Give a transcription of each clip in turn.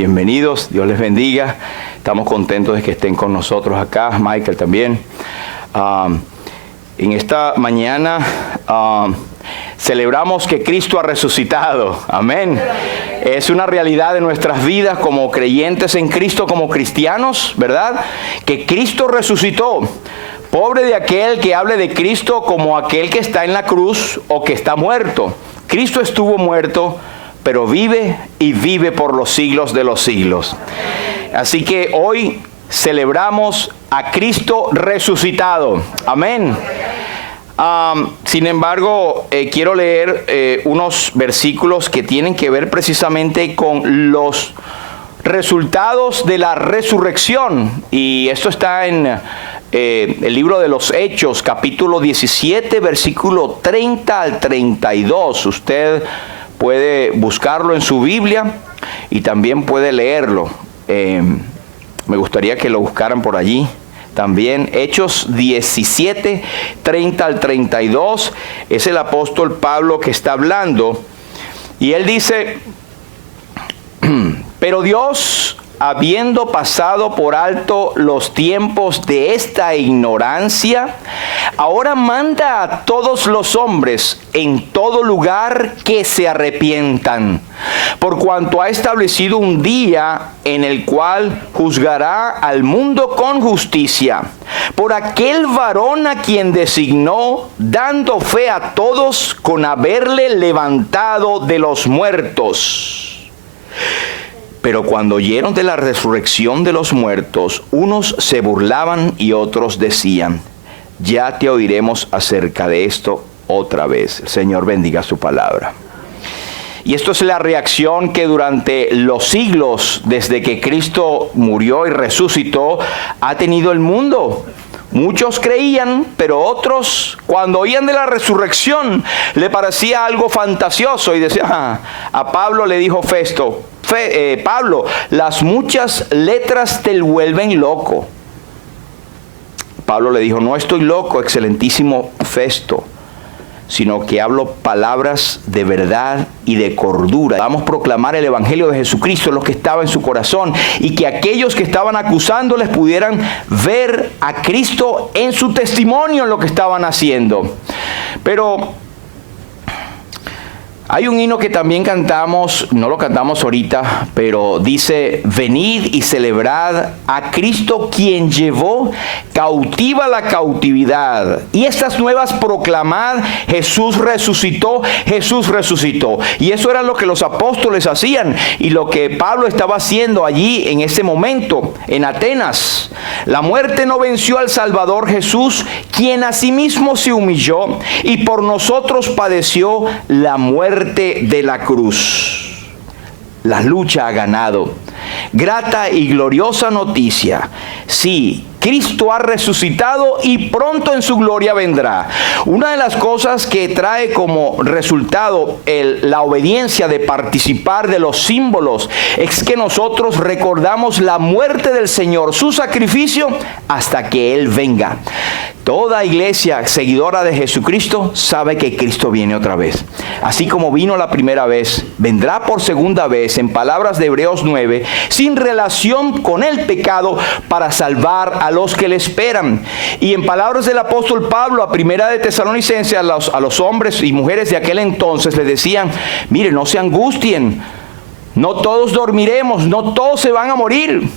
Bienvenidos, Dios les bendiga. Estamos contentos de que estén con nosotros acá, Michael también. En esta mañana celebramos que Cristo ha resucitado. Amén. Es una realidad de nuestras vidas como creyentes en Cristo, como cristianos, ¿verdad? Que Cristo resucitó. Pobre de aquel que hable de Cristo como aquel que está en la cruz o que está muerto. Cristo estuvo muerto, pero vive y vive por los siglos de los siglos. Así que hoy celebramos a Cristo resucitado. Amén. Sin embargo, quiero leer unos versículos que tienen que ver precisamente con los resultados de la resurrección. Y esto está en el libro de los Hechos, capítulo 17, versículo 30 al 32. Usted puede buscarlo en su Biblia y también puede leerlo. Me gustaría que lo buscaran por allí. También Hechos 17, 30 al 32. Es el apóstol Pablo que está hablando. Y él dice: pero Dios, habiendo pasado por alto los tiempos de esta ignorancia, ahora manda a todos los hombres en todo lugar que se arrepientan, por cuanto ha establecido un día en el cual juzgará al mundo con justicia, por aquel varón a quien designó, dando fe a todos con haberle levantado de los muertos. Pero cuando oyeron de la resurrección de los muertos, unos se burlaban y otros decían: ya te oiremos acerca de esto otra vez. El Señor bendiga su palabra. Y esto es la reacción que durante los siglos, desde que Cristo murió y resucitó, ha tenido el mundo. Muchos creían, pero otros, cuando oían de la resurrección, le parecía algo fantasioso y decían: a Pablo le dijo Festo, Pablo, las muchas letras te vuelven loco. Pablo le dijo: no estoy loco, excelentísimo Festo, sino que hablo palabras de verdad y de cordura. Vamos a proclamar el Evangelio de Jesucristo, lo que estaba en su corazón, y que aquellos que estaban acusándoles pudieran ver a Cristo en su testimonio, en lo que estaban haciendo. Pero hay un himno que también cantamos, no lo cantamos ahorita, pero dice: venid y celebrad a Cristo, quien llevó cautiva la cautividad. Y estas nuevas proclamad: Jesús resucitó, Jesús resucitó. Y eso era lo que los apóstoles hacían y lo que Pablo estaba haciendo allí en ese momento, en Atenas. La muerte no venció al Salvador Jesús, quien asimismo se humilló y por nosotros padeció la muerte de la cruz. La lucha ha ganado. Grata y gloriosa noticia. Sí, Cristo ha resucitado y pronto en su gloria vendrá. Una de las cosas que trae como resultado la obediencia de participar de los símbolos es que nosotros recordamos la muerte del Señor, su sacrificio, hasta que Él venga. Toda iglesia seguidora de Jesucristo sabe que Cristo viene otra vez. Así como vino la primera vez, vendrá por segunda vez, en palabras de Hebreos 9, sin relación con el pecado, para salvar a los que le esperan. Y en palabras del apóstol Pablo, a primera de Tesalonicenses, a los hombres y mujeres de aquel entonces les decían: miren, no se angustien, no todos dormiremos, no todos se van a morir,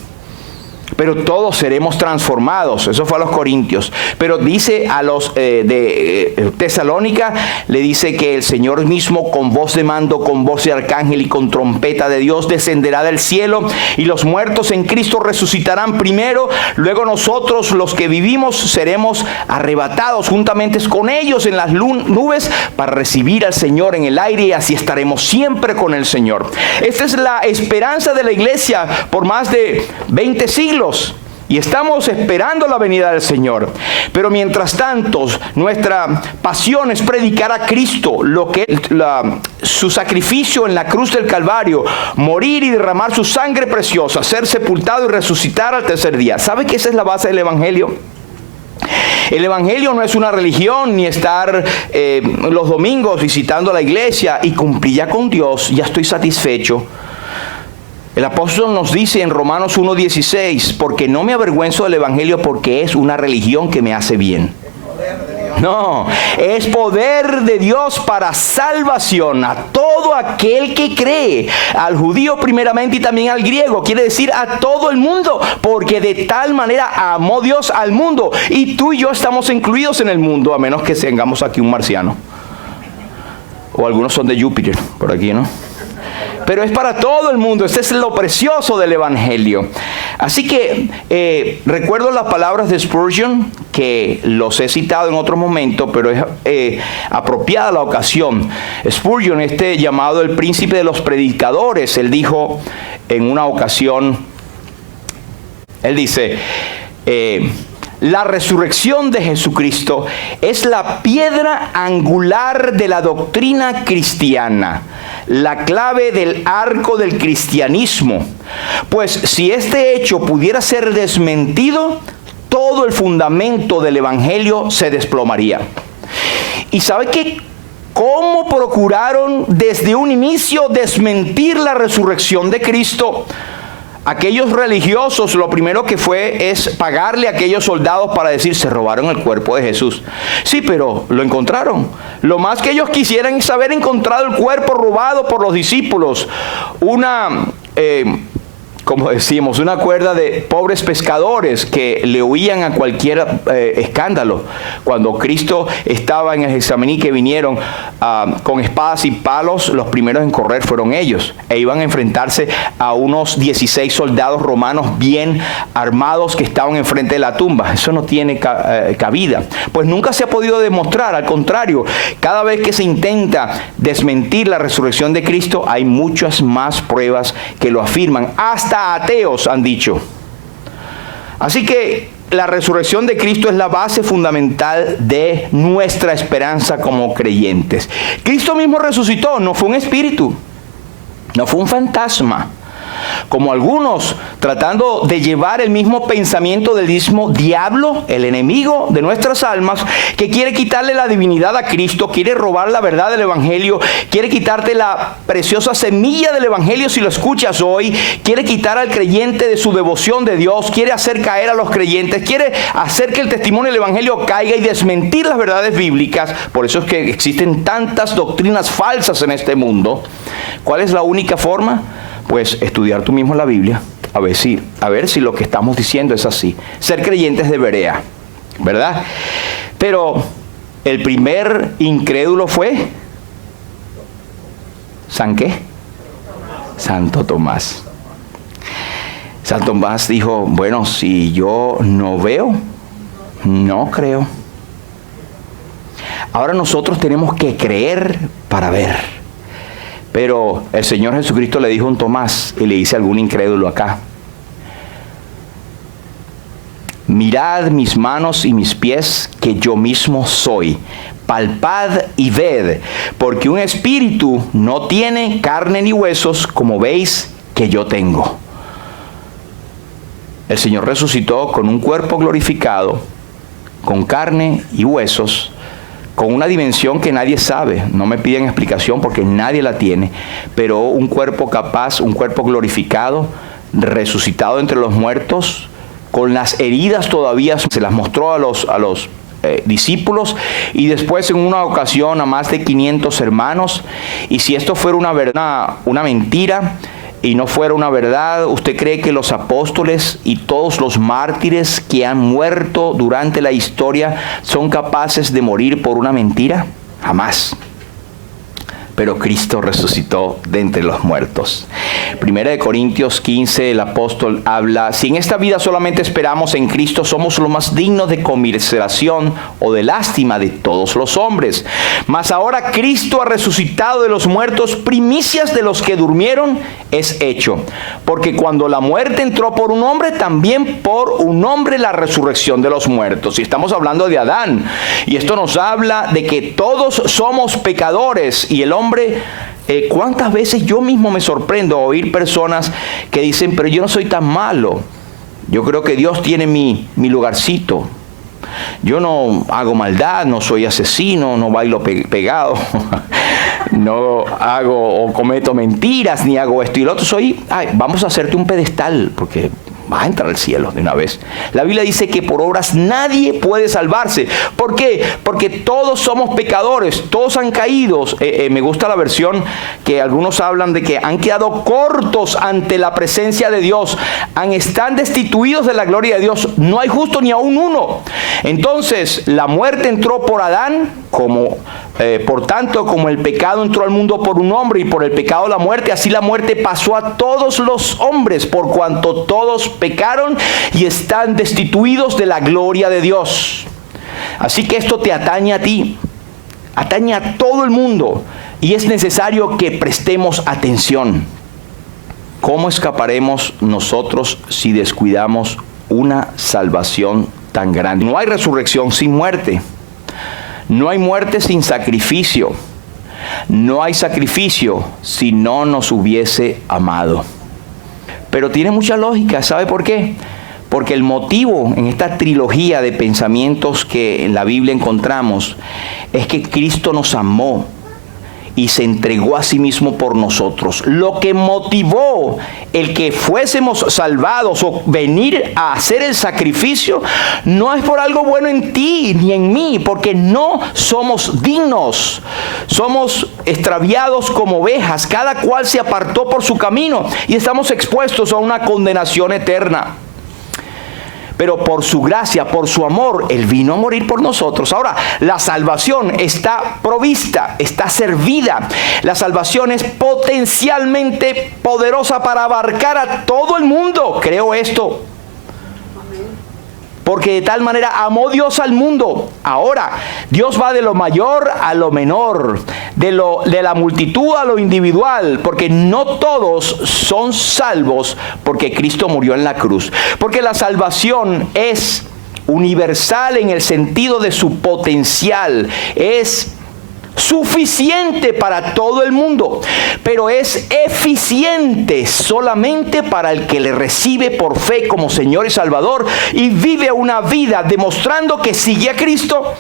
pero todos seremos transformados. Eso fue a los Corintios. Pero dice a los de Tesalónica, le dice que el Señor mismo, con voz de mando, con voz de arcángel y con trompeta de Dios, descenderá del cielo, y los muertos en Cristo resucitarán primero. Luego nosotros, los que vivimos, seremos arrebatados juntamente con ellos en las nubes para recibir al Señor en el aire, y así estaremos siempre con el Señor. Esta es la esperanza de la iglesia por más de 20 siglos. Y estamos esperando la venida del Señor. Pero mientras tanto, nuestra pasión es predicar a Cristo, su sacrificio en la cruz del Calvario, morir y derramar su sangre preciosa, ser sepultado y resucitar al tercer día. ¿Sabe que esa es la base del Evangelio? El Evangelio no es una religión, ni estar los domingos visitando la iglesia y cumplir ya con Dios, ya estoy satisfecho. El apóstol nos dice en Romanos 1:16, porque no me avergüenzo del evangelio porque es una religión que me hace bien. No, es poder de Dios para salvación a todo aquel que cree, al judío primeramente y también al griego, quiere decir a todo el mundo, porque de tal manera amó Dios al mundo, y tú y yo estamos incluidos en el mundo, a menos que tengamos aquí un marciano, o algunos son de Júpiter, por aquí, ¿no? Pero es para todo el mundo. Este es lo precioso del evangelio. Así que recuerdo las palabras de Spurgeon, que los he citado en otro momento, pero es apropiada la ocasión. Spurgeon, llamado el príncipe de los predicadores, él dijo en una ocasión, él dice, la resurrección de Jesucristo es la piedra angular de la doctrina cristiana, la clave del arco del cristianismo. Pues si este hecho pudiera ser desmentido, todo el fundamento del evangelio se desplomaría. ¿Y sabe qué? ¿Cómo procuraron desde un inicio desmentir la resurrección de Cristo? Aquellos religiosos, lo primero que fue es pagarle a aquellos soldados para decir, se robaron el cuerpo de Jesús. Sí, pero lo encontraron. Lo más que ellos quisieran es haber encontrado el cuerpo robado por los discípulos. Como decimos, una cuerda de pobres pescadores que le huían a cualquier escándalo. Cuando Cristo estaba en el Getsemaní, que vinieron con espadas y palos, los primeros en correr fueron ellos. E iban a enfrentarse a unos 16 soldados romanos bien armados que estaban enfrente de la tumba. Eso no tiene cabida. Pues nunca se ha podido demostrar. Al contrario, cada vez que se intenta desmentir la resurrección de Cristo, hay muchas más pruebas que lo afirman. Hasta ateos han dicho. Así que la resurrección de Cristo es la base fundamental de nuestra esperanza como creyentes. Cristo mismo resucitó, no fue un espíritu, no fue un fantasma, como algunos tratando de llevar el mismo pensamiento del mismo diablo, el enemigo de nuestras almas, que quiere quitarle la divinidad a Cristo, quiere robar la verdad del evangelio, quiere quitarte la preciosa semilla del evangelio si lo escuchas hoy, quiere quitar al creyente de su devoción de Dios, quiere hacer caer a los creyentes, quiere hacer que el testimonio del evangelio caiga y desmentir las verdades bíblicas. Por eso es que existen tantas doctrinas falsas en este mundo. ¿Cuál es la única forma? Pues estudiar tú mismo la Biblia, a ver si lo que estamos diciendo es así. Ser creyentes de Berea, ¿verdad? Pero el primer incrédulo fue ¿San qué? Santo Tomás. Santo Tomás dijo, bueno, si yo no veo, no creo. Ahora nosotros tenemos que creer para ver. Pero el Señor Jesucristo le dijo a un Tomás, y le dice a algún incrédulo acá, mirad mis manos y mis pies, que yo mismo soy. Palpad y ved, porque un espíritu no tiene carne ni huesos, como veis que yo tengo. El Señor resucitó con un cuerpo glorificado, con carne y huesos, con una dimensión que nadie sabe. No me piden explicación porque nadie la tiene, pero un cuerpo capaz, un cuerpo glorificado, resucitado entre los muertos, con las heridas todavía, se las mostró a los discípulos, y después en una ocasión a más de 500 hermanos. Y si esto fuera una verdad, una mentira, y no fuera una verdad, ¿usted cree que los apóstoles y todos los mártires que han muerto durante la historia son capaces de morir por una mentira? Jamás. Pero Cristo resucitó de entre los muertos. 1 Corintios 15, el apóstol habla, si en esta vida solamente esperamos en Cristo, somos los más dignos de conmiseración o de lástima de todos los hombres. Mas ahora Cristo ha resucitado de los muertos, primicias de los que durmieron es hecho. Porque cuando la muerte entró por un hombre, también por un hombre la resurrección de los muertos. Y estamos hablando de Adán. Y esto nos habla de que todos somos pecadores, y el hombre, ¿cuántas veces yo mismo me sorprendo oír personas que dicen, pero yo no soy tan malo, yo creo que Dios tiene mi lugarcito, yo no hago maldad, no soy asesino, no bailo pegado, no hago o cometo mentiras, ni hago esto y lo otro. Vamos a hacerte un pedestal, porque vas a entrar al cielo de una vez. La Biblia dice que por obras nadie puede salvarse. ¿Por qué? Porque todos somos pecadores, todos han caído. Me gusta la versión que algunos hablan de que han quedado cortos ante la presencia de Dios. Están destituidos de la gloria de Dios. No hay justo ni aún uno. Entonces, la muerte entró por Adán, por tanto, como el pecado entró al mundo por un hombre y por el pecado la muerte, así la muerte pasó a todos los hombres, por cuanto todos pecaron y están destituidos de la gloria de Dios. Así que esto te atañe a ti, atañe a todo el mundo, y es necesario que prestemos atención. ¿Cómo escaparemos nosotros si descuidamos una salvación tan grande? No hay resurrección sin muerte. No hay muerte sin sacrificio. No hay sacrificio si no nos hubiese amado. Pero tiene mucha lógica. ¿Sabe por qué? Porque el motivo en esta trilogía de pensamientos que en la Biblia encontramos es que Cristo nos amó y se entregó a sí mismo por nosotros. Lo que motivó el que fuésemos salvados o venir a hacer el sacrificio no es por algo bueno en ti ni en mí, porque no somos dignos. Somos extraviados como ovejas, cada cual se apartó por su camino y estamos expuestos a una condenación eterna. Pero por su gracia, por su amor, Él vino a morir por nosotros. Ahora, la salvación está provista, está servida. La salvación es potencialmente poderosa para abarcar a todo el mundo. Creo esto. Porque de tal manera amó Dios al mundo. Ahora, Dios va de lo mayor a lo menor, de la multitud a lo individual, porque no todos son salvos porque Cristo murió en la cruz. Porque la salvación es universal en el sentido de su potencial, es suficiente para todo el mundo, pero es eficiente solamente para el que le recibe por fe como Señor y Salvador y vive una vida demostrando que sigue a Cristo.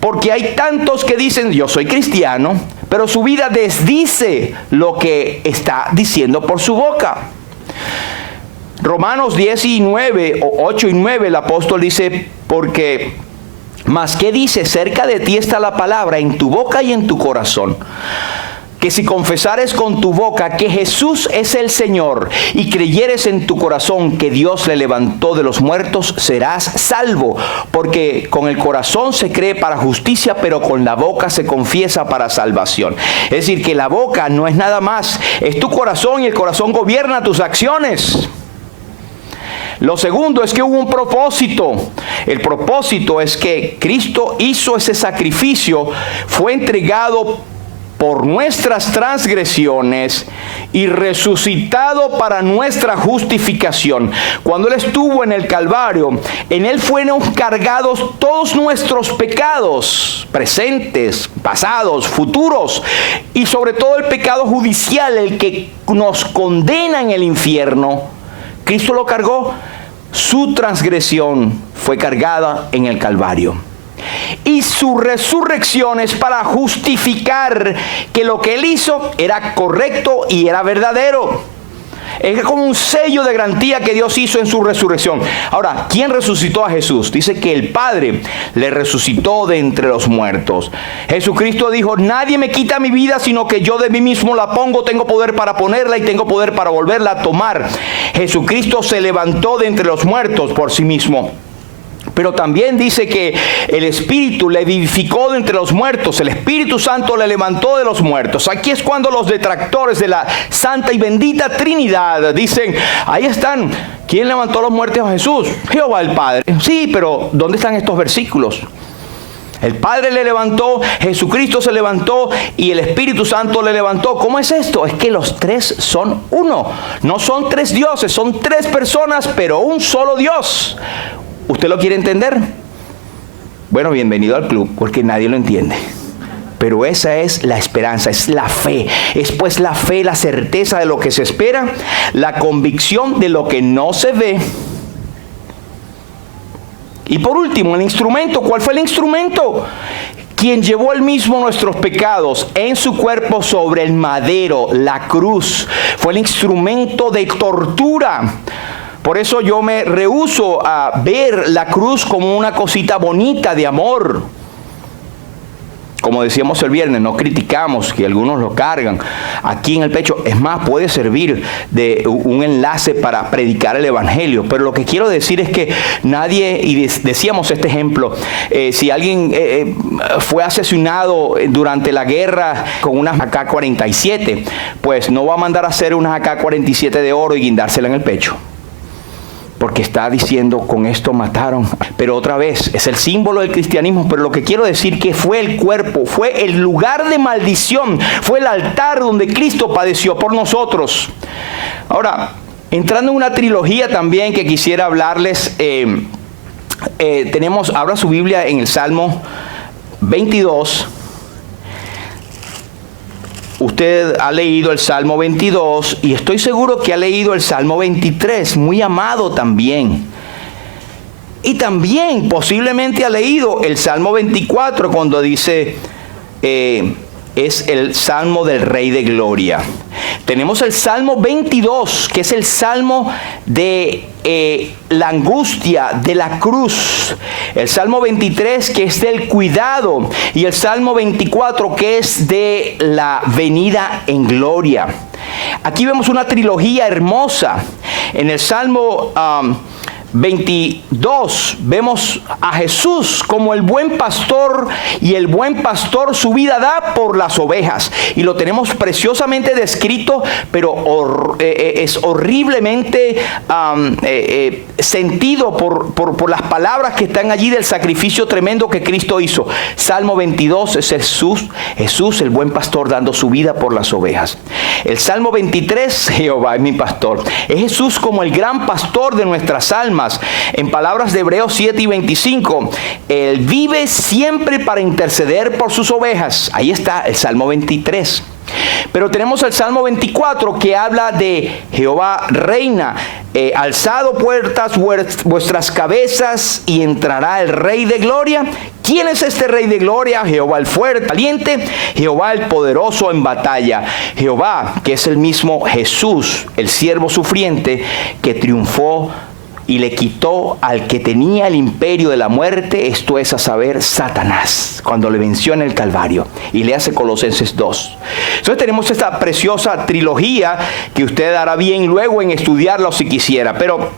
Porque hay tantos que dicen yo soy cristiano, pero su vida desdice lo que está diciendo por su boca. Romanos 19, 8 y 9, el apóstol dice, porque mas ¿qué dice? Cerca de ti está la palabra, en tu boca y en tu corazón. Que si confesares con tu boca que Jesús es el Señor y creyeres en tu corazón que Dios le levantó de los muertos, serás salvo. Porque con el corazón se cree para justicia, pero con la boca se confiesa para salvación. Es decir, que la boca no es nada más, es tu corazón y el corazón gobierna tus acciones. Lo segundo es que hubo un propósito. El propósito es que Cristo hizo ese sacrificio, fue entregado por nuestras transgresiones y resucitado para nuestra justificación. Cuando Él estuvo en el Calvario, en Él fueron cargados todos nuestros pecados, presentes, pasados, futuros, y sobre todo el pecado judicial, el que nos condena en el infierno. Cristo lo cargó, su transgresión fue cargada en el Calvario. Y su resurrección es para justificar que lo que Él hizo era correcto y era verdadero. Es como un sello de garantía que Dios hizo en su resurrección. Ahora, ¿quién resucitó a Jesús? Dice que el Padre le resucitó de entre los muertos. Jesucristo dijo, nadie me quita mi vida, sino que yo de mí mismo la pongo. Tengo poder para ponerla y tengo poder para volverla a tomar. Jesucristo se levantó de entre los muertos por sí mismo. Pero también dice que el Espíritu le vivificó de entre los muertos. El Espíritu Santo le levantó de los muertos. Aquí es cuando los detractores de la Santa y Bendita Trinidad dicen, ahí están, ¿quién levantó los muertos a Jesús? Jehová el Padre. Sí, pero ¿dónde están estos versículos? El Padre le levantó, Jesucristo se levantó y el Espíritu Santo le levantó. ¿Cómo es esto? Es que los tres son uno. No son tres dioses, son tres personas, pero un solo Dios. ¿Usted lo quiere entender? Bueno, bienvenido al club, porque nadie lo entiende. Pero esa es la esperanza, es la fe. Es pues la fe, la certeza de lo que se espera, la convicción de lo que no se ve. Y por último, el instrumento. ¿Cuál fue el instrumento? quien llevó él mismo nuestros pecados en su cuerpo sobre el madero, la cruz. Fue el instrumento de tortura. Por eso yo me rehúso a ver la cruz como una cosita bonita de amor. Como decíamos el viernes, no criticamos que algunos lo cargan aquí en el pecho. Es más, puede servir de un enlace para predicar el evangelio. Pero lo que quiero decir es que nadie, y decíamos este ejemplo, si alguien fue asesinado durante la guerra con unas AK-47, pues no va a mandar a hacer unas AK-47 de oro y guindársela en el pecho. Porque está diciendo, con esto mataron. Pero otra vez, es el símbolo del cristianismo. Pero lo que quiero decir que fue el cuerpo, fue el lugar de maldición, fue el altar donde Cristo padeció por nosotros. Ahora, entrando en una trilogía también que quisiera hablarles, tenemos, abra su Biblia en el Salmo 22. Usted ha leído el Salmo 22 y estoy seguro que ha leído el Salmo 23, muy amado también. Y también posiblemente ha leído el Salmo 24 cuando dice, es el Salmo del Rey de Gloria. Tenemos el Salmo 22, que es el Salmo de la angustia, de la cruz. El Salmo 23, que es del cuidado. Y el Salmo 24, que es de la venida en gloria. Aquí vemos una trilogía hermosa. En el Salmo 22 vemos a Jesús como el buen pastor, y el buen pastor su vida da por las ovejas, y lo tenemos preciosamente descrito, pero es horriblemente sentido por las palabras que están allí del sacrificio tremendo que Cristo hizo. Salmo 22 es Jesús el buen pastor dando su vida por las ovejas. El Salmo 23, Jehová es mi pastor, es Jesús como el gran pastor de nuestras almas. En palabras de Hebreos 7 y 25, Él vive siempre para interceder por sus ovejas. Ahí está el Salmo 23. Pero tenemos el Salmo 24 que habla de Jehová reina. Alzado puertas vuestras cabezas y entrará el Rey de Gloria. ¿Quién es este Rey de Gloria? Jehová el fuerte, valiente, Jehová el poderoso en batalla. Jehová, que es el mismo Jesús, el siervo sufriente que triunfó y le quitó al que tenía el imperio de la muerte, esto es a saber, Satanás, cuando le venció en el Calvario. Y le hace Colosenses 2. Entonces tenemos esta preciosa trilogía que usted hará bien luego en estudiarla si quisiera. Pero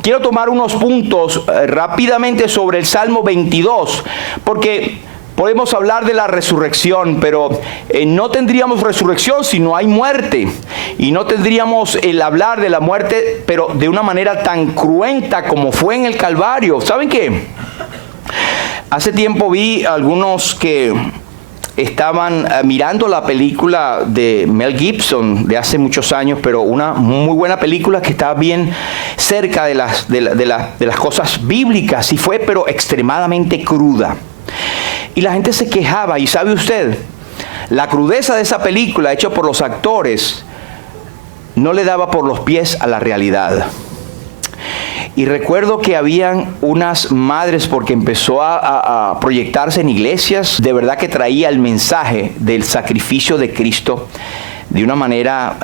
quiero tomar unos puntos rápidamente sobre el Salmo 22, porque podemos hablar de la resurrección, pero no tendríamos resurrección si no hay muerte. Y no tendríamos el hablar de la muerte, pero de una manera tan cruenta como fue en el Calvario. ¿Saben qué? Hace tiempo vi algunos que estaban mirando la película de Mel Gibson de hace muchos años, pero una muy buena película que está bien cerca de las cosas bíblicas, y fue pero extremadamente cruda. Y la gente se quejaba, y sabe usted, la crudeza de esa película hecha por los actores no le daba por los pies a la realidad. Y recuerdo que habían unas madres, porque empezó a proyectarse en iglesias, de verdad que traía el mensaje del sacrificio de Cristo de una manera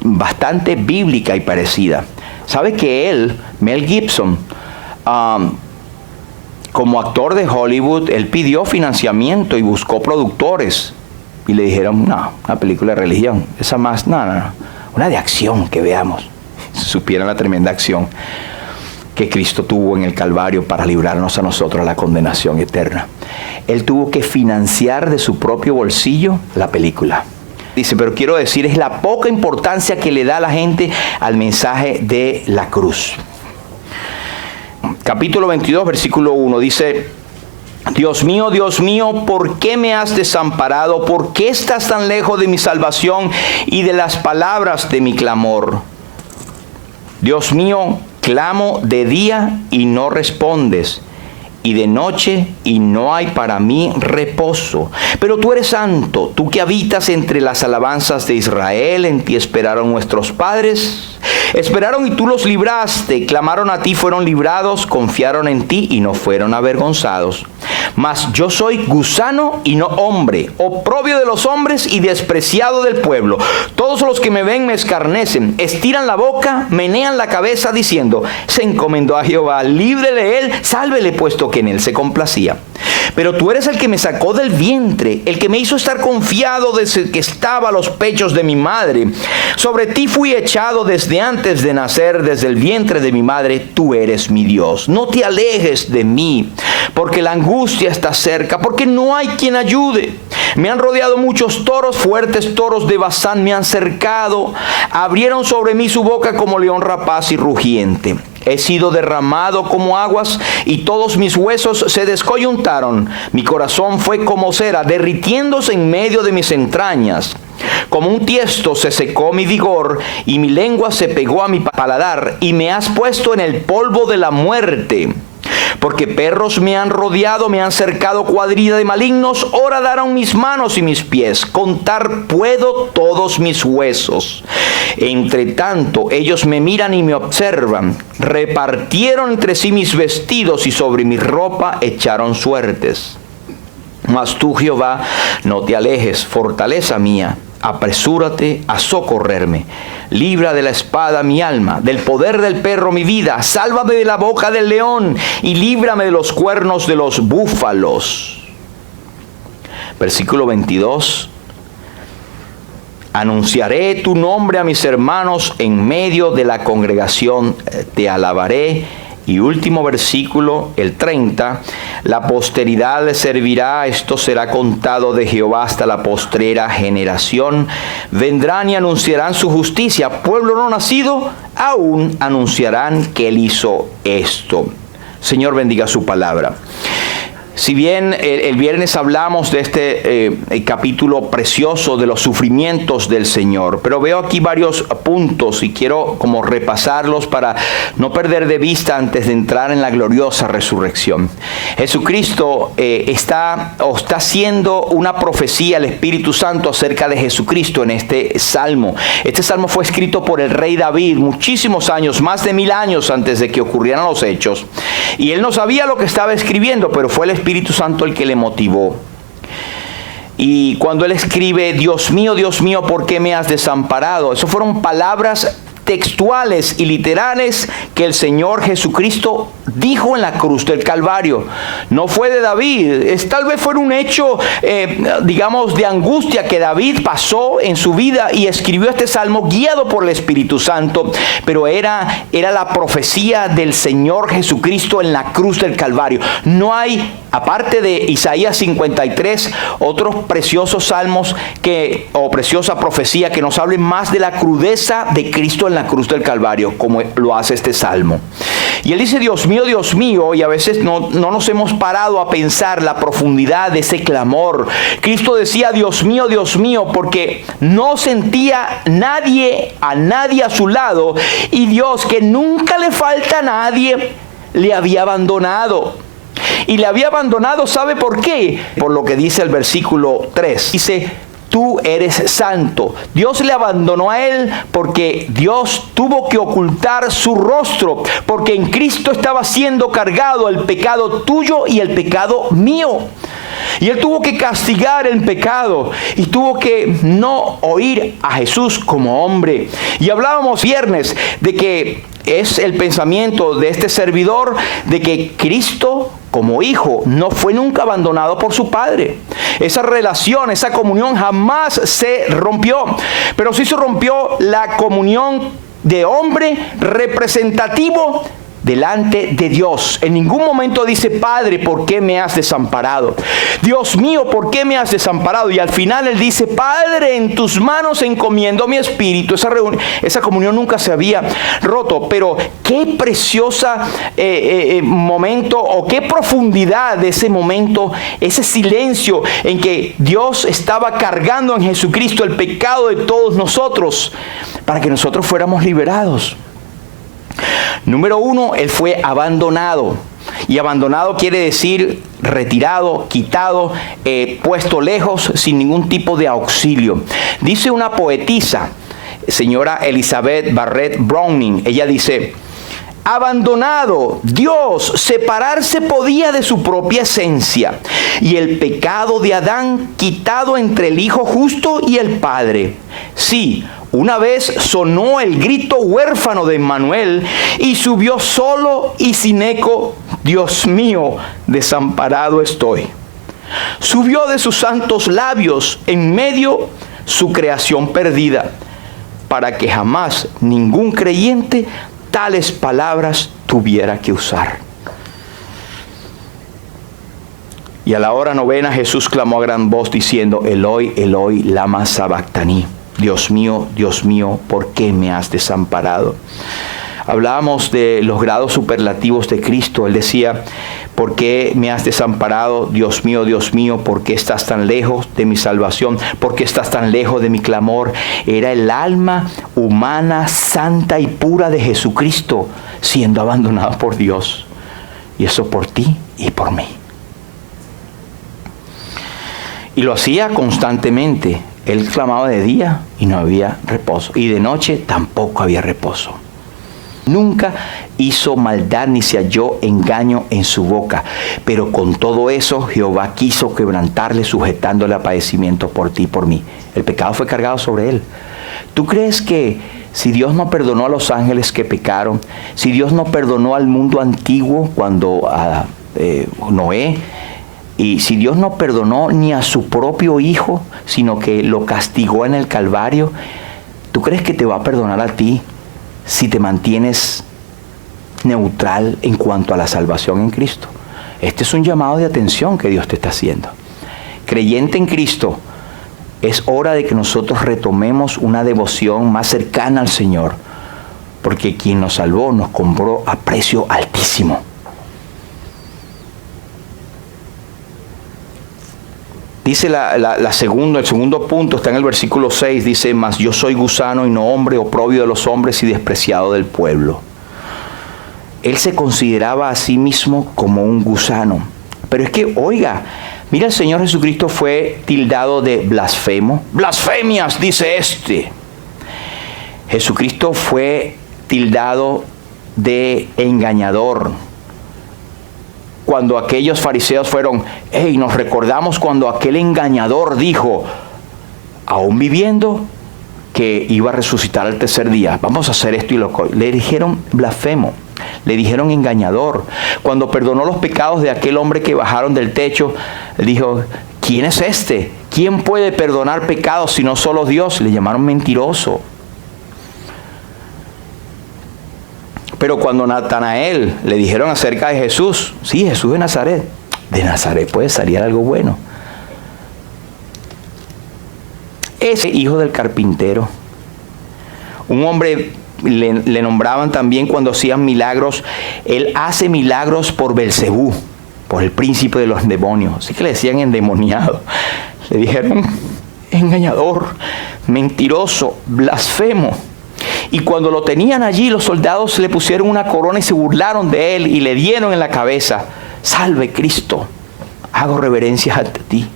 bastante bíblica y parecida. ¿Sabe que él, Mel Gibson, como actor de Hollywood, él pidió financiamiento y buscó productores? Y le dijeron, no, una película de religión, esa más, no, una de acción que veamos. Si supieran la tremenda acción que Cristo tuvo en el Calvario para librarnos a nosotros de la condenación eterna. Él tuvo que financiar de su propio bolsillo la película. Dice, pero quiero decir, es la poca importancia que le da la gente al mensaje de la cruz. Capítulo 22, versículo 1, dice: Dios mío, ¿por qué me has desamparado? ¿Por qué estás tan lejos de mi salvación y de las palabras de mi clamor? Dios mío, clamo de día y no respondes, y de noche y no hay para mí reposo. Pero tú eres santo, tú que habitas entre las alabanzas de Israel, en ti esperaron nuestros padres. Esperaron y tú los libraste, clamaron a ti, fueron librados, confiaron en ti y no fueron avergonzados. Mas yo soy gusano y no hombre, oprobio de los hombres y despreciado del pueblo. Todos los que me ven me escarnecen, estiran la boca, menean la cabeza diciendo: se encomendó a Jehová, líbrele él, sálvele, puesto que en él se complacía. Pero tú eres el que me sacó del vientre, el que me hizo estar confiado desde que estaba a los pechos de mi madre. Sobre ti fui echado desde antes de nacer, desde el vientre de mi madre. Tú eres mi Dios. No te alejes de mí, porque la angustia está cerca, porque no hay quien ayude. Me han rodeado muchos toros, fuertes toros de Basán me han cercado. Abrieron sobre mí su boca como león rapaz y rugiente. He sido derramado como aguas y todos mis huesos se descoyuntaron. Mi corazón fue como cera, derritiéndose en medio de mis entrañas. Como un tiesto se secó mi vigor y mi lengua se pegó a mi paladar, y me has puesto en el polvo de la muerte. Porque perros me han rodeado, me han cercado cuadrilla de malignos, horadaron mis manos y mis pies. Contar puedo todos mis huesos. Entre tanto, ellos me miran y me observan. Repartieron entre sí mis vestidos y sobre mi ropa echaron suertes. Mas tú, Jehová, no te alejes, fortaleza mía. Apresúrate a socorrerme. Libra de la espada mi alma, del poder del perro mi vida. Sálvame de la boca del león y líbrame de los cuernos de los búfalos. Versículo 22. Anunciaré tu nombre a mis hermanos en medio de la congregación, te alabaré. Y último versículo, el 30, la posteridad le servirá, esto será contado de Jehová hasta la postrera generación. Vendrán y anunciarán su justicia, pueblo no nacido, aún anunciarán que él hizo esto. Señor, bendiga su palabra. Si bien el viernes hablamos de este capítulo precioso de los sufrimientos del Señor, pero veo aquí varios puntos y quiero como repasarlos para no perder de vista antes de entrar en la gloriosa resurrección. Jesucristo está haciendo una profecía al Espíritu Santo acerca de Jesucristo en este salmo. Este salmo fue escrito por el rey David muchísimos años, más de 1000 años antes de que ocurrieran los hechos. Y él no sabía lo que estaba escribiendo, pero fue el Espíritu Santo el que le motivó. Y cuando él escribe: Dios mío, ¿por qué me has desamparado? Eso fueron palabras textuales y literales que el Señor Jesucristo dijo en la cruz del Calvario. No fue de David, tal vez fue un hecho, digamos, de angustia que David pasó en su vida y escribió este salmo guiado por el Espíritu Santo, pero era la profecía del Señor Jesucristo en la cruz del Calvario. No hay, aparte de Isaías 53, otros preciosos salmos o preciosa profecía que nos hablen más de la crudeza de Cristo en la cruz del Calvario, como lo hace este salmo. Y él dice: Dios mío, y a veces no nos hemos parado a pensar la profundidad de ese clamor. Cristo decía: Dios mío, porque no sentía a nadie a su lado, y Dios, que nunca le falta a nadie, le había abandonado. Y le había abandonado, ¿sabe por qué? Por lo que dice el versículo 3. Dice: tú eres santo. Dios le abandonó a él porque Dios tuvo que ocultar su rostro, porque en Cristo estaba siendo cargado el pecado tuyo y el pecado mío. Y él tuvo que castigar el pecado y tuvo que no oír a Jesús como hombre. Y hablábamos viernes de que es el pensamiento de este servidor de que Cristo como hijo no fue nunca abandonado por su padre. Esa relación, esa comunión jamás se rompió, pero sí se rompió la comunión de hombre representativo delante de Dios. En ningún momento dice: Padre, ¿por qué me has desamparado? Dios mío, ¿por qué me has desamparado? Y al final él dice: Padre, en tus manos encomiendo mi espíritu. Esa comunión nunca se había roto. Pero qué preciosa momento, o qué profundidad de ese momento, ese silencio en que Dios estaba cargando en Jesucristo el pecado de todos nosotros para que nosotros fuéramos liberados. Número 1, él fue abandonado. Y abandonado quiere decir retirado, quitado, puesto lejos, sin ningún tipo de auxilio. Dice una poetisa: señora Elizabeth Barrett Browning. Ella dice: abandonado Dios, separarse podía de su propia esencia, y el pecado de Adán quitado entre el Hijo justo y el Padre. Sí, una vez sonó el grito huérfano de Emmanuel y subió solo y sin eco: Dios mío, desamparado estoy. Subió de sus santos labios en medio su creación perdida, para que jamás ningún creyente tales palabras tuviera que usar. Y a la hora novena Jesús clamó a gran voz diciendo: Eloi, Eloi, lama sabactani. Dios mío, ¿por qué me has desamparado? Hablábamos de los grados superlativos de Cristo. Él decía: ¿por qué me has desamparado? Dios mío, ¿por qué estás tan lejos de mi salvación? ¿Por qué estás tan lejos de mi clamor? Era el alma humana, santa y pura de Jesucristo siendo abandonado por Dios. Y eso por ti y por mí. Y lo hacía constantemente. Él clamaba de día y no había reposo. Y de noche tampoco había reposo. Nunca hizo maldad ni se halló engaño en su boca. Pero con todo eso Jehová quiso quebrantarle, sujetándole a padecimiento por ti y por mí. El pecado fue cargado sobre él. ¿Tú crees que si Dios no perdonó a los ángeles que pecaron, si Dios no perdonó al mundo antiguo cuando Noé, y si Dios no perdonó ni a su propio hijo, sino que lo castigó en el Calvario, ¿tú crees que te va a perdonar a ti si te mantienes neutral en cuanto a la salvación en Cristo? Este es un llamado de atención que Dios te está haciendo. Creyente en Cristo, es hora de que nosotros retomemos una devoción más cercana al Señor, porque quien nos salvó nos compró a precio altísimo. Dice el segundo punto, está en el versículo 6, dice: mas yo soy gusano y no hombre, oprobio de los hombres y despreciado del pueblo. Él se consideraba a sí mismo como un gusano. Pero es que, oiga, mira, el Señor Jesucristo fue tildado de blasfemo. Blasfemias, dice este. Jesucristo fue tildado de engañador. Cuando aquellos fariseos fueron: hey, nos recordamos cuando aquel engañador dijo, aún viviendo, que iba a resucitar al tercer día. Vamos a hacer esto y lo... Le dijeron blasfemo, le dijeron engañador. Cuando perdonó los pecados de aquel hombre que bajaron del techo, dijo: ¿quién es este? ¿Quién puede perdonar pecados si no solo Dios? Le llamaron mentiroso. Pero cuando Natanael le dijeron acerca de Jesús: sí, Jesús de Nazaret puede salir algo bueno. Ese hijo del carpintero, un hombre le nombraban también cuando hacían milagros: él hace milagros por Belcebú, por el príncipe de los demonios. Así que le decían endemoniado. Le dijeron engañador, mentiroso, blasfemo. Y cuando lo tenían allí, los soldados le pusieron una corona y se burlaron de él y le dieron en la cabeza: salve Cristo, hago reverencias ante ti.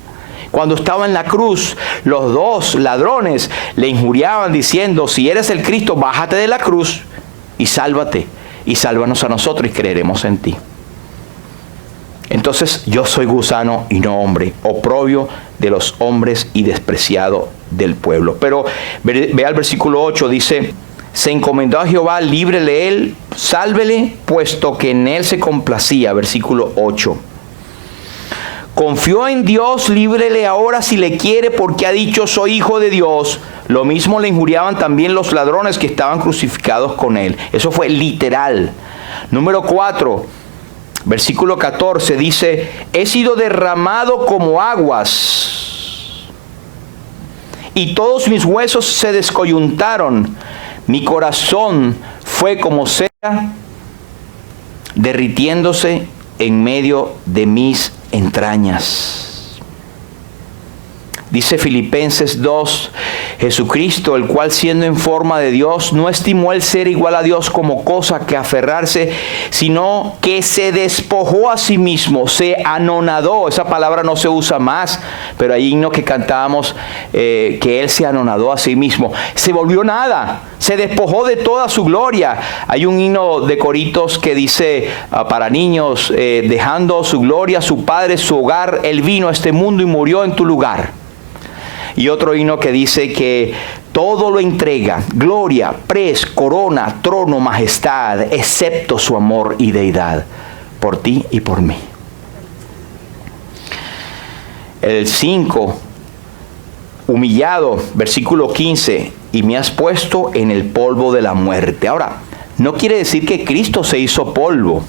Cuando estaba en la cruz, los dos ladrones le injuriaban diciendo: si eres el Cristo, bájate de la cruz y sálvate, y sálvanos a nosotros y creeremos en ti. Entonces, yo soy gusano y no hombre, oprobio de los hombres y despreciado del pueblo. Pero vea el versículo 8, dice: se encomendó a Jehová, líbrele él, sálvele, puesto que en él se complacía. Versículo 8. Confió en Dios, líbrele ahora si le quiere, porque ha dicho: soy hijo de Dios. Lo mismo le injuriaban también los ladrones que estaban crucificados con él. Eso fue literal. Número 4, versículo 14, dice: he sido derramado como aguas, y todos mis huesos se descoyuntaron. Mi corazón fue como cera, derritiéndose en medio de mis entrañas. Dice Filipenses 2, Jesucristo, el cual siendo en forma de Dios, no estimó el ser igual a Dios como cosa que aferrarse, sino que se despojó a sí mismo, se anonadó. Esa palabra no se usa más, pero hay himnos que cantábamos que Él se anonadó a sí mismo. Se volvió nada, se despojó de toda su gloria. Hay un himno de coritos que dice para niños, dejando su gloria, su Padre, su hogar, Él vino a este mundo y murió en tu lugar. Y otro himno que dice que todo lo entrega, gloria, pres, corona, trono, majestad, excepto su amor y deidad, por ti y por mí. El 5, humillado, versículo 15, y me has puesto en el polvo de la muerte. Ahora, no quiere decir que Cristo se hizo polvo,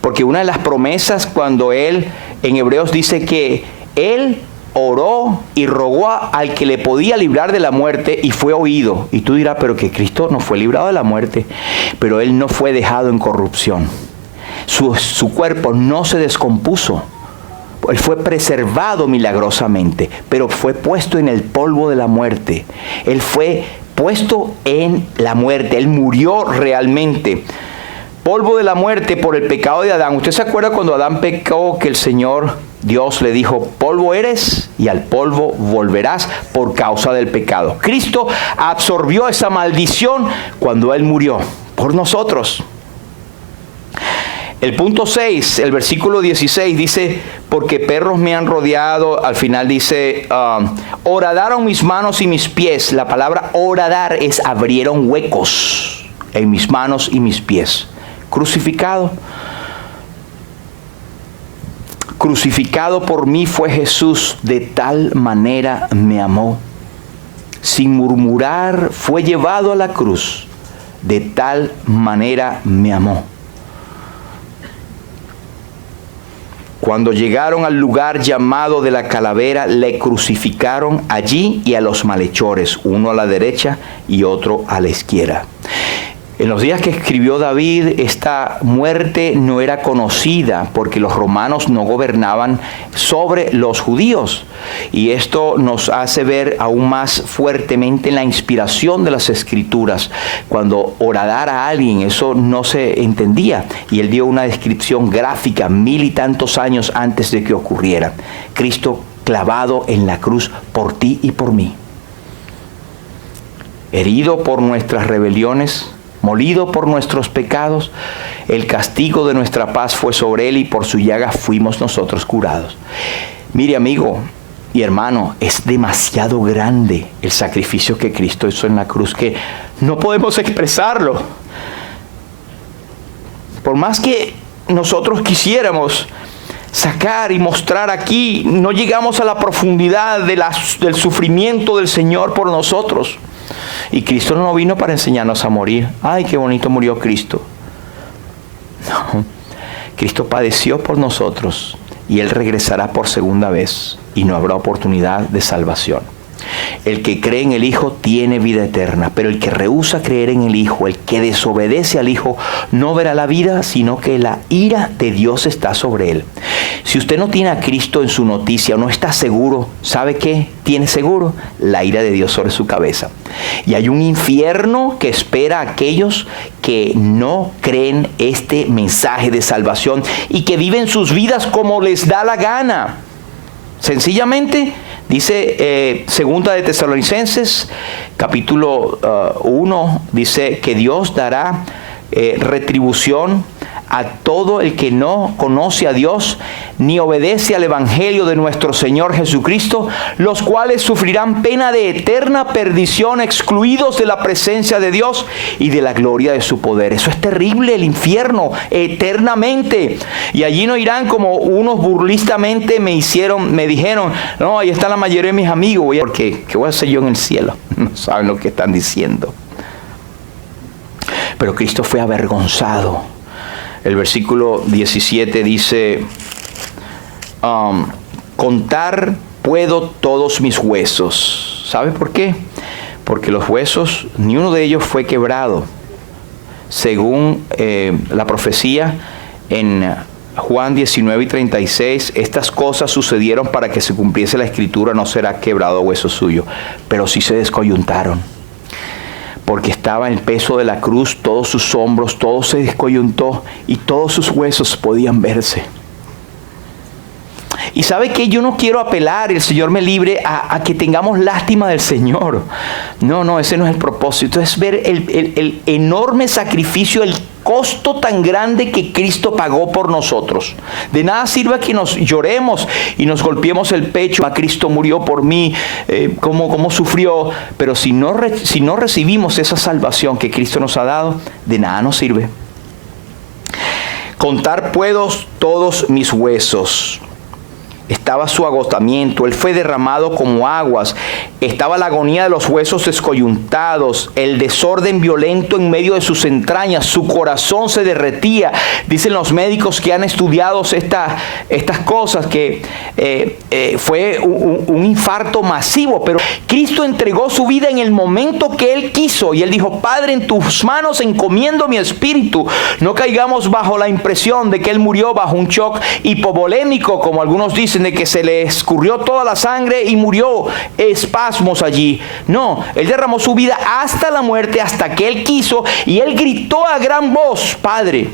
porque una de las promesas cuando Él, en Hebreos dice que Él oró y rogó al que le podía librar de la muerte y fue oído. Y tú dirás, pero que Cristo no fue librado de la muerte, pero Él no fue dejado en corrupción. Su cuerpo no se descompuso. Él fue preservado milagrosamente, pero fue puesto en el polvo de la muerte. Él fue puesto en la muerte. Él murió realmente. Polvo de la muerte por el pecado de Adán. ¿Usted se acuerda cuando Adán pecó que el Señor Dios le dijo, polvo eres y al polvo volverás por causa del pecado? Cristo absorbió esa maldición cuando Él murió por nosotros. El punto 6, el versículo 16 dice, porque perros me han rodeado. Al final dice, horadaron mis manos y mis pies. La palabra horadar es abrieron huecos en mis manos y mis pies. Crucificado por mí fue Jesús, de tal manera me amó. Sin murmurar fue llevado a la cruz, de tal manera me amó. Cuando llegaron al lugar llamado de la calavera, le crucificaron allí y a los malhechores, uno a la derecha y otro a la izquierda. En los días que escribió David, esta muerte no era conocida porque los romanos no gobernaban sobre los judíos. Y esto nos hace ver aún más fuertemente en la inspiración de las Escrituras. Cuando horadar a alguien, eso no se entendía. Y él dio una descripción gráfica 1000 y tantos años antes de que ocurriera. Cristo clavado en la cruz por ti y por mí. Herido por nuestras rebeliones, molido por nuestros pecados, el castigo de nuestra paz fue sobre Él y por su llaga fuimos nosotros curados. Mire, amigo y hermano, es demasiado grande el sacrificio que Cristo hizo en la cruz que no podemos expresarlo. Por más que nosotros quisiéramos sacar y mostrar aquí, no llegamos a la profundidad del sufrimiento del Señor por nosotros. Y Cristo no vino para enseñarnos a morir. ¡Ay, qué bonito murió Cristo! No, Cristo padeció por nosotros y Él regresará por segunda vez y no habrá oportunidad de salvación. El que cree en el Hijo tiene vida eterna, pero el que rehúsa creer en el Hijo, el que desobedece al Hijo, no verá la vida, sino que la ira de Dios está sobre él. Si usted no tiene a Cristo en su noticia o no está seguro, ¿sabe qué tiene seguro? La ira de Dios sobre su cabeza. Y hay un infierno que espera a aquellos que no creen este mensaje de salvación y que viven sus vidas como les da la gana. Sencillamente, dice segunda de Tesalonicenses, capítulo 1, dice que Dios dará retribución a todo el que no conoce a Dios ni obedece al Evangelio de nuestro Señor Jesucristo, los cuales sufrirán pena de eterna perdición, excluidos de la presencia de Dios y de la gloria de su poder. Eso es terrible, el infierno, eternamente. Y allí no irán como unos burlistamente me dijeron, no, ahí está la mayoría de mis amigos, porque ¿qué voy a hacer yo en el cielo? No saben lo que están diciendo. Pero Cristo fue avergonzado. El versículo 17 dice, contar puedo todos mis huesos. ¿Sabe por qué? Porque los huesos, ni uno de ellos fue quebrado. Según la profecía en Juan 19:36, estas cosas sucedieron para que se cumpliese la escritura, no será quebrado hueso suyo, pero sí se descoyuntaron. Porque estaba el peso de la cruz, todos sus hombros, todo se descoyuntó y todos sus huesos podían verse. Y sabe que yo no quiero apelar, el Señor me libre, a que tengamos lástima del Señor. No, ese no es el propósito. Es ver el enorme sacrificio, el costo tan grande que Cristo pagó por nosotros. De nada sirve que nos lloremos y nos golpeemos el pecho. Cristo murió por mí, cómo sufrió. Pero si no recibimos esa salvación que Cristo nos ha dado, de nada nos sirve. Contar puedo todos mis huesos. Estaba su agotamiento, él fue derramado como aguas, estaba la agonía de los huesos descoyuntados, el desorden violento en medio de sus entrañas, su corazón se derretía. Dicen los médicos que han estudiado estas cosas que fue un infarto masivo, pero Cristo entregó su vida en el momento que él quiso y él dijo: Padre, en tus manos encomiendo mi espíritu. No caigamos bajo la impresión de que él murió bajo un shock hipovolémico, como algunos dicen, de que se le escurrió toda la sangre y murió espasmos allí. No, él derramó su vida hasta la muerte, hasta que él quiso, y él gritó a gran voz: Padre,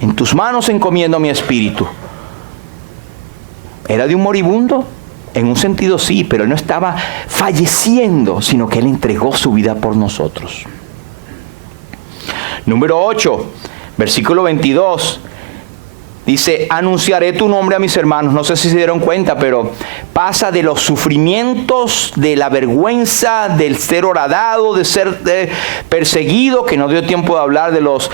en tus manos encomiendo mi espíritu. ¿Era de un moribundo? En un sentido sí, pero él no estaba falleciendo, sino que él entregó su vida por nosotros. Número 8, versículo 22. Dice: anunciaré tu nombre a mis hermanos. No sé si se dieron cuenta, pero pasa de los sufrimientos, de la vergüenza, del ser horadado, de ser perseguido, que no dio tiempo de hablar de los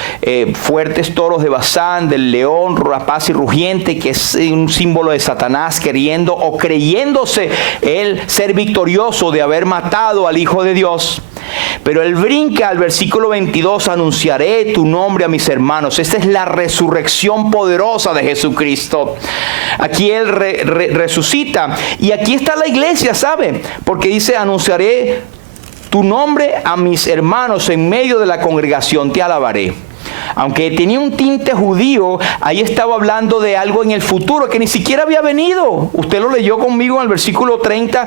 fuertes toros de Basán, del león rapaz y rugiente, que es un símbolo de Satanás, queriendo o creyéndose él ser victorioso de haber matado al Hijo de Dios. Pero él brinca al versículo 22, anunciaré tu nombre a mis hermanos. Esta es la resurrección poderosa de Jesucristo. Aquí él resucita. Y aquí está la iglesia, ¿sabe? Porque dice, anunciaré tu nombre a mis hermanos en medio de la congregación, te alabaré. Aunque tenía un tinte judío, ahí estaba hablando de algo en el futuro que ni siquiera había venido. Usted lo leyó conmigo en el versículo 30.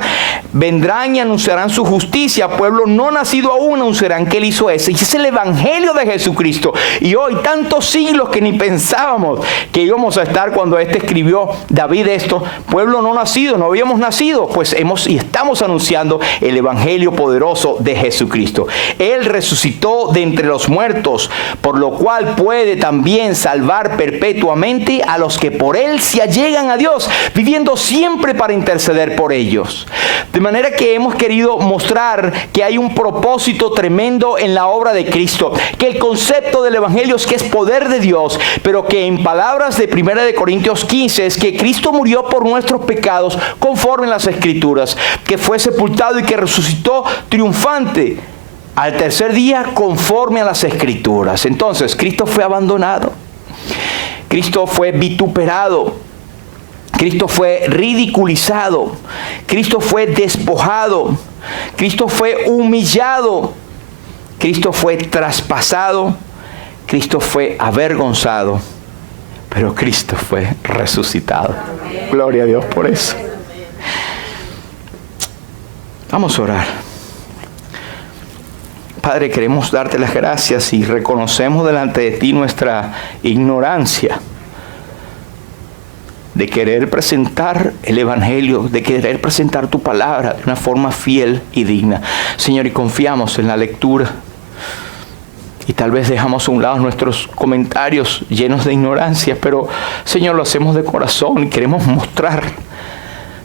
Vendrán y anunciarán su justicia. Pueblo no nacido aún anunciarán que él hizo ese. Y es el evangelio de Jesucristo. Y hoy, tantos siglos que ni pensábamos que íbamos a estar cuando escribió David esto. Pueblo no nacido, no habíamos nacido. Pues estamos anunciando el evangelio poderoso de Jesucristo. Él resucitó de entre los muertos, por lo cual puede también salvar perpetuamente a los que por él se allegan a Dios, viviendo siempre para interceder por ellos. De manera que hemos querido mostrar que hay un propósito tremendo en la obra de Cristo, que el concepto del evangelio es que es poder de Dios, pero que en palabras de 1 Corintios 15 es que Cristo murió por nuestros pecados conforme en las Escrituras, que fue sepultado y que resucitó triunfante al tercer día conforme a las Escrituras. Entonces, Cristo fue abandonado. Cristo fue vituperado. Cristo fue ridiculizado. Cristo fue despojado. Cristo fue humillado. Cristo fue traspasado. Cristo fue avergonzado. Pero Cristo fue resucitado. Gloria a Dios por eso. Vamos a orar. Padre, queremos darte las gracias y reconocemos delante de ti nuestra ignorancia de querer presentar el evangelio, de querer presentar tu palabra de una forma fiel y digna. Señor, y confiamos en la lectura y tal vez dejamos a un lado nuestros comentarios llenos de ignorancia, pero Señor, lo hacemos de corazón y queremos mostrar,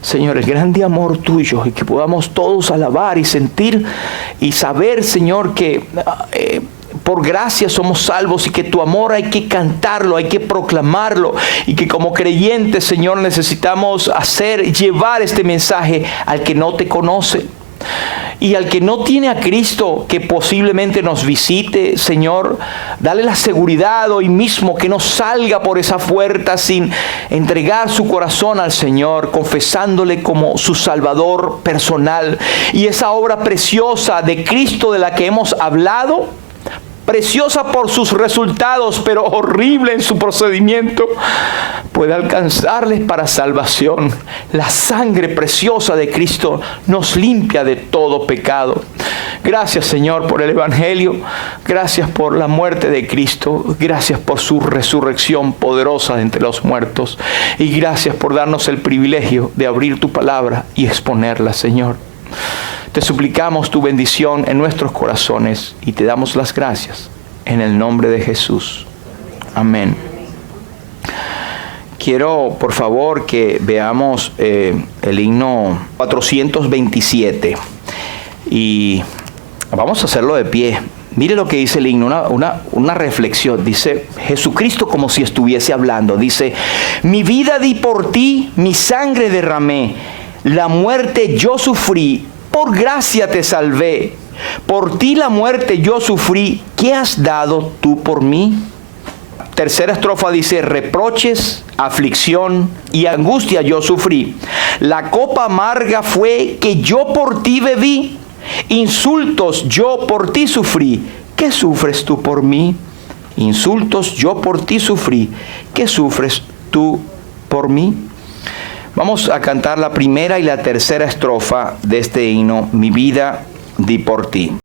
Señor, el grande amor tuyo, y que podamos todos alabar y sentir y saber, Señor, que por gracia somos salvos y que tu amor hay que cantarlo, hay que proclamarlo, y que como creyentes, Señor, necesitamos llevar este mensaje al que no te conoce. Y al que no tiene a Cristo, que posiblemente nos visite, Señor, dale la seguridad hoy mismo que no salga por esa puerta sin entregar su corazón al Señor, confesándole como su Salvador personal. Y esa obra preciosa de Cristo de la que hemos hablado preciosa por sus resultados, pero horrible en su procedimiento, puede alcanzarles para salvación. La sangre preciosa de Cristo nos limpia de todo pecado. Gracias, Señor, por el Evangelio. Gracias por la muerte de Cristo. Gracias por su resurrección poderosa de entre los muertos. Y gracias por darnos el privilegio de abrir tu palabra y exponerla, Señor. Te suplicamos tu bendición en nuestros corazones y te damos las gracias en el nombre de Jesús. Amén. Quiero, por favor, que veamos el himno 427 y vamos a hacerlo de pie. Mire lo que dice el himno, una reflexión. Dice, Jesucristo como si estuviese hablando. Dice, mi vida di por ti, mi sangre derramé, la muerte yo sufrí, por gracia te salvé. Por ti la muerte yo sufrí, ¿qué has dado tú por mí? Tercera estrofa dice, reproches, aflicción y angustia yo sufrí. La copa amarga fue que yo por ti bebí. Insultos yo por ti sufrí, ¿qué sufres tú por mí? Insultos yo por ti sufrí, ¿qué sufres tú por mí? Vamos a cantar la primera y la tercera estrofa de este himno, mi vida di por ti.